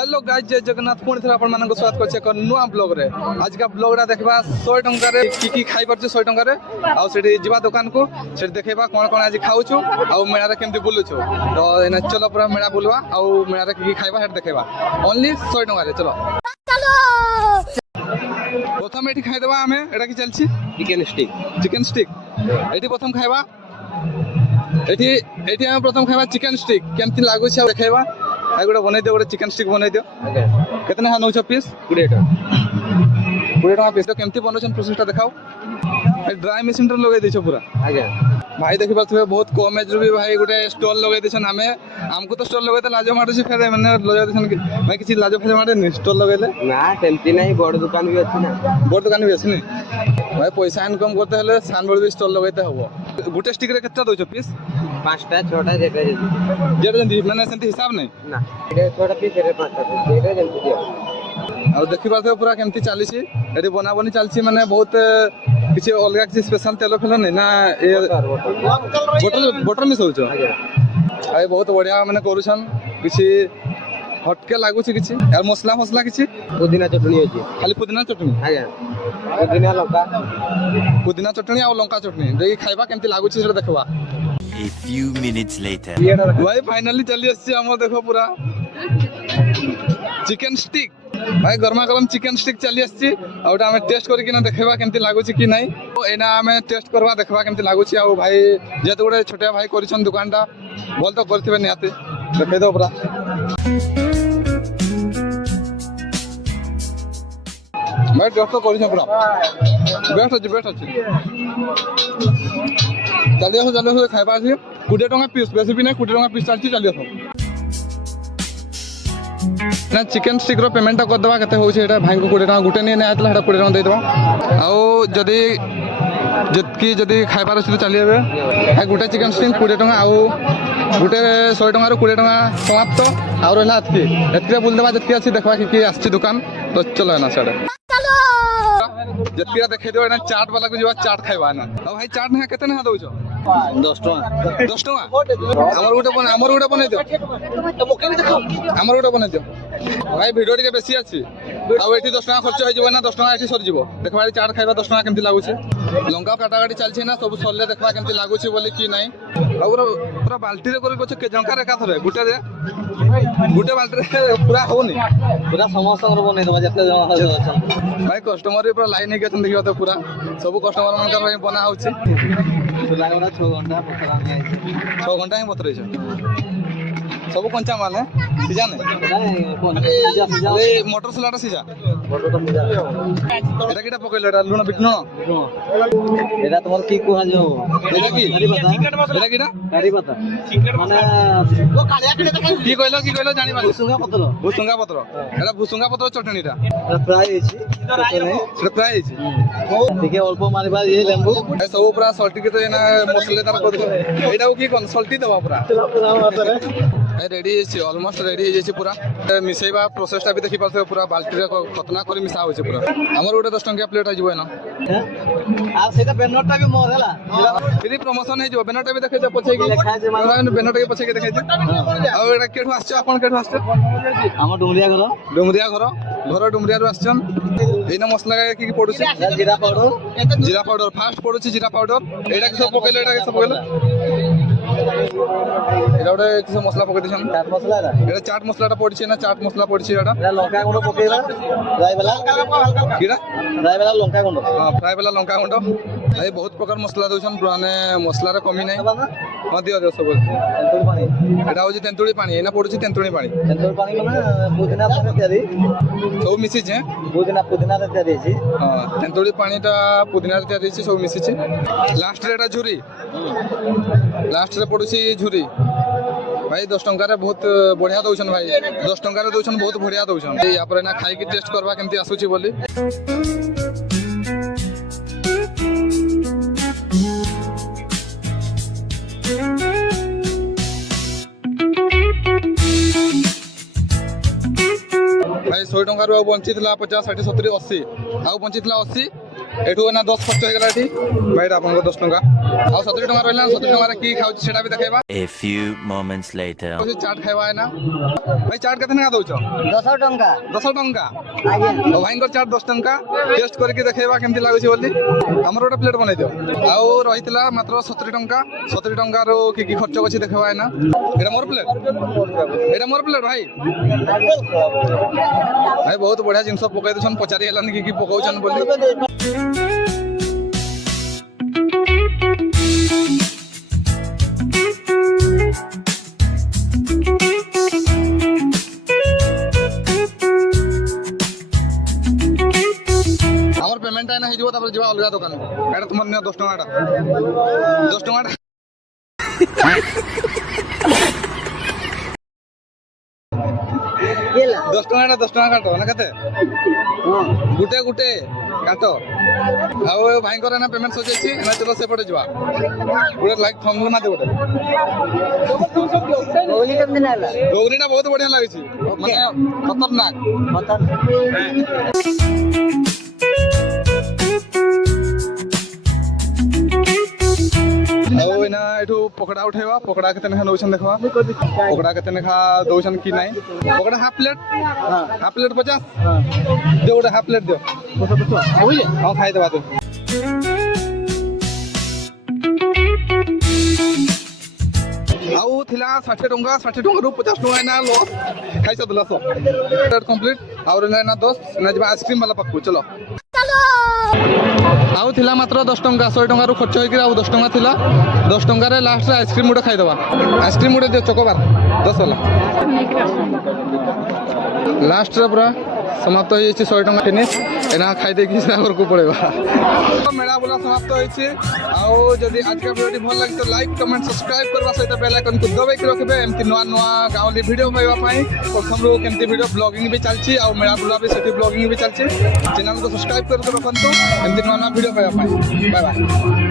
Hello guys जय जगन्नाथ पुणी थर आपण मानक स्वागत करछ एक नुआ ब्लॉग रे आज का ब्लॉग रा देखबा 100 टंका रे की खाइ परछ 100 टंका रे आ सेठी जिबा दुकान को सेठी देखेबा कोन कोन आज खाउछु आ मेला रे केमति बुलुछु तो एना चलो पूरा मेला बुलवा आ मेला रे की खाइबा हेट देखेबा ओनली 100 टंका रे चलो प्रथम एठी खाइ देबा हमें एटा की चलछि चिकन स्टिक एठी प्रथम खाइबा एठी हम प्रथम खाइबा चिकन स्टिक केमति लागु छ देखेबा आ गोटे बनै दियो गोटे चिकन स्टिक बनै दियो केतना नौ पीस 20 टका पीस तो केमति बनोछन प्रोसेसटा देखाओ ड्राई मशीन रे लगे देछो पूरा आगे भाई देखि पाथबे बहुत कम एज भी भाई गोटे स्टॉल लगे देछन हमको तो स्टॉल लगे त लाजो माडो छी फेर माने लगे देछन भाई किछि लाजो फेर माडे स्टॉल लगेले ना सेमती नहीं बड़ दुकान भी अछि ना बड़ दुकान भी अछि नै भाई पैसा इनकम करते हले सानबड़ भी स्टॉल लगेते हबो गोटे स्टिक रे केतना दोछो पीस 5टा 6टा जेटा जंदी माने सेंती हिसाब नै ना एटा 6टा पीस एटा 5टा जेटा जंदी दियो आ देखि पाथबे पूरा केमति चालिछि एडी बना बनी चालिछि माने बहुत किछि अलगा किछि स्पेशल तेल फेल नै ना बोतल मिस होछ आइ बहुत बढ़िया माने करूछन किछि हटके लागु छी किछि यार मसला किछि पुदीना चटनी अछि खाली पुदीना चटनी आज्ञा पुदीना चटनी आ लंका चटनी देई खाइबा केमति लागु छी से देखबा A few minutes later. भाई फाइनली चली आछि हम देखो पूरा चिकन स्टिक भाई गरमा गरम चिकन स्टिक चली आछि आ ओटा हमें टेस्ट करि किना देखबा केमति लागु छी कि नै तो एना हमें टेस्ट करबा देखबा केमति लागु छी आ भाई जेत गोटे छोटिया भाई करिछन दुकानटा बोल तो करथिबे निहाते देखै दो पूरा भाई टेस्ट तो करिछ पूरा बेस्ट अछि चलिए खाइबा अछि 20 टका पीस बेसी भी नै 20 टका पीस चलछि चलिए ना चिकन स्टिक रो पेमेंट कर दबा कते होय छै एटा भाई को 20 टका गुटे नै आतला एटा 20 टका दे दबा आ जदी खाइबार अछि तो चलिए आ गुटे चिकन स्टिक 20 टका आ गुटे 100 टका रो 20 टका समाप्त आ रहला एतके बुल दबा जतके अछि देखबा कि आछि दुकान तो चलो ना साडे जतिया देखे दो ना चाट वाला को जीवा चाट खाइबा ना अब भाई चाट ना केते ना दउछो 10 टका हमर गोटे बनै दियो हमर गोटे बनै दियो भाई वीडियो टिके बेसी अछि आ एठी 10 टका खर्च होय जबो ना 10 टका एठी सर जीवो देखबा चाट खाइबा 10 टका केमति लागु छै लंका काटाकाटी चलछि ना सब सरले देखबा केमति लागु छै बोले कि नै आ पूरा बाल्टी रे कर के जंका रे का थरे गुटे बाल्टी रे पूरा होनी पूरा समस्त बनै दबा जते भाई कस्टमर रे पूरा लाइन के अछन देखियो तो पूरा सब कस्टमर मन का बना होछि लागोना 6 घंटा पकड़ा में आइछि 6 घंटा ही बतरै छै सब कंचा माल है सीजा सीजा ए मटर सलाटा सीजा एटा केटा पकइलो एटा लुण बिटनो एटा तमर की कोहा जो एटा की एटा केटा कारी पता माने ओ कालिया केटा देखाइ की कहलो जानि माने भुसुंगा पत्र एटा भुसुंगा पत्र चटनीटा फ्राई अछि सेटा फ्राई अछि देखिए अल्प मारिबा ये लेंबू ए सब पूरा सल्टी के तो एना मसलेदार कर दो एटा की कोन सल्टी दबा पूरा रेडी है ऑलमोस्ट रेडी है पूरा मिसेबा प्रोसेसटा भी देखि पाछे पूरा बाल्टी रे खतना करी मिसा होय छै पूरा हमर गोटे 10 टका प्लेट आ जिवो ना आ सेटा बेनरटा भी मोर हला फ्री प्रमोशन है जो बेनरटा भी देखे छै पछे की लिखा छै माने बेनरटा के पछे के देखे छै आ एटा केठु आछे आपन केठु आछे हम डुमरिया घर डुमरिया रो आछन एना मसला की पडु छै जीरा पाउडर फास्ट पडु छै जीरा पाउडर एटा के सब पकेलो एटा के सब पकेलो एटा ओडे किछ मसला पके दिछन चाट मसला एटा चाट मसलाटा पडि छै ना चाट मसला पडि छै एटा लंका गुंड पकेला फ्राई वाला कीड़ा फ्राई वाला लंका गुंड हां फ्राई वाला लंका गुंड ए बहुत प्रकार मसला दोछन माने मसला रे कमी नै हां दियो सब तेंतुली पानी एटा होजी तेंतुली पानी एना पडु छै तेंतुली पानी माने पुदीना पानी तयारी सब मिसी छै पुदीना रे तयारी छै हां तेंतुली पानीटा पुदीना रे तयारी छै सब मिसी छै लास्ट रे एटा झुरी लास्ट रे पडु छै झुरी भाई 10 टंका रे बहुत बढ़िया दउछन भाई 10 टंका रे दउछन बहुत बढ़िया दउछन या पर ना खाई के टेस्ट करबा केमति आसु छी बोली भाई 100 टंका रो बंची थला 50 60 70 80 आ बंची थला 80 ଏଠୁ ଏଇନା 10 ଖର୍ଚ୍ଚ ହେଇଗଲା ଏଠି ଭାଇଟା ଆପଣଙ୍କ 10 ଟଙ୍କା ଆଉ 70 ଟଙ୍କା ରହିଲା 70 ଟଙ୍କାରେ କି ଖାଉଛି ସେଟା ବି ଦେଖେଇବା A few moments later. Chaat ଖାଇବା ଏଇନା ଭାଇ ଚାଟ୍ କେତେ ଟଙ୍କା ଦଉଛ 10 ଟଙ୍କା 10 ଟଙ୍କା ଆଜ୍ଞା ଆଉ ଭାଇଙ୍କର ଚାଟ୍ 10 ଟଙ୍କା ଟେଷ୍ଟ କରିକି ଦେଖେଇବା କେମିତି ଲାଗୁଛି ବୋଲି ଆମର ଗୋଟେ ପ୍ଲେଟ୍ ବନେଇ ଦିଅ ଆଉ ରହିଥିଲା ମାତ୍ର 70 ଟଙ୍କା 70 ଟଙ୍କାରୁ କି ଖର୍ଚ୍ଚ ଅଛି ଦେଖେଇବା ଏଇନା ଏଇଟା ମୋର ପ୍ଲେଟ୍ ଭାଇ ଭାଇ ବହୁତ ବଢିଆ ଜିନିଷ ପକେଇ ଦଉଛନ୍ ପଚାରି ହେଲାନି କି ପକଉଛନ୍ ବୋଲି আমার পেমেন্টটা এনে হয়ে যাব তারপরে যাবা অলগা দোকান এটা তোমার নিয়ে 10 টাকাটা 10 টাকাটা কেলা 10 টাকা কাটো না কেতে গুটে গুটে কাটো ଆଉ ଭାଇଙ୍କର ଏନା ପେମେଣ୍ଟ ସରିଯାଇଛି ଏନା ଚଲ ସେପଟେ ଯିବା ଗୋଟେ ଲାଇକ୍ ଥମ୍ବ ନା ଦେ ଗୋଟେ ଓଲି କେମିତି ହେଲା ଡୋଗରୀଟା ବହୁତ ବଢିଆ ଲାଗୁଛି ମାନେ ଖତରନାକ ଆଉ ଏନା ଏଠୁ ପକୋଡା ଉଠେଇବା ପକୋଡା କେତେ ଲେଖା ନଉଛନ୍ ଦେଖବା ପକୋଡା କେତେ ଲେଖା ଦଉଛନ୍ କି ନାଇଁ ପକୋଡା ହାଫ ପ୍ଲେଟ 50 ଦିଅ ଗୋଟେ ହାଫ ପ୍ଲେଟ ଦିଅ ହଁ ଖାଇଦେବା ତୁ ଆଉ ଥିଲା 60 ଟଙ୍କା 60 ଟଙ୍କାରୁ 50 ଟଙ୍କା ଏନା ଲସ୍ ଖାଇସାରିଦେଲା ସବ କମ୍ପ୍ଲିଟ ଆଉ ଏନା 10 ଏନା ଯିବା ଆଇସ୍କ୍ରିମ ବାଲା ପାଖକୁ ଚଲ ଆଉ ଥିଲା ମାତ୍ର 10 ଟଙ୍କା 100 ଟଙ୍କାରୁ ଖର୍ଚ୍ଚ ହେଇକି ଆଉ 10 ଟଙ୍କା ଥିଲା 10 ଟଙ୍କାରେ ଲାଷ୍ଟରେ ଆଇସ୍କ୍ରିମ ଗୋଟେ ଖାଇଦେବା ଆଇସ୍କ୍ରିମ ଗୋଟେ ଦିଅ ଚକୋବାର 10 ବାଲା ଲାଷ୍ଟରେ ପୁରା ସମାପ୍ତ ହେଇଯାଇଛି 100 ଟଙ୍କା ଫିନିଶ ଏନା ଖାଇଦେଇକି ଘରକୁ ପଳେଇବା ମେଳା ବୁଲା ସମାପ୍ତ ହେଇଛି ଆଉ ଯଦି ଆଜିକା ଭିଡ଼ିଓଟି ଭଲ ଲାଗି ତ ଲାଇକ୍ କମେଣ୍ଟ ସବସ୍କ୍ରାଇବ କରିବା ସହିତ ବେଲ୍ ଆଇକନକୁ ଦବାଇକି ରଖିବେ ଏମିତି ନୂଆ ନୂଆ ଗାଉଁଲି ଭିଡ଼ିଓ ପାଇବା ପାଇଁ ପ୍ରଥମରୁ କେମିତି ଭିଡ଼ିଓ ବ୍ଲଗିଂ ବି ଚାଲିଛି ଆଉ ମେଳା ବୁଲା ବି ସେଠି ବ୍ଲଗିଂ ବି ଚାଲିଛି ଚ୍ୟାନେଲକୁ ସବସ୍କ୍ରାଇବ କରିକି ରଖନ୍ତୁ ଏମିତି ନୂଆ ନୂଆ ଭିଡ଼ିଓ ପାଇବା ପାଇଁ ବାଏ ବାଏ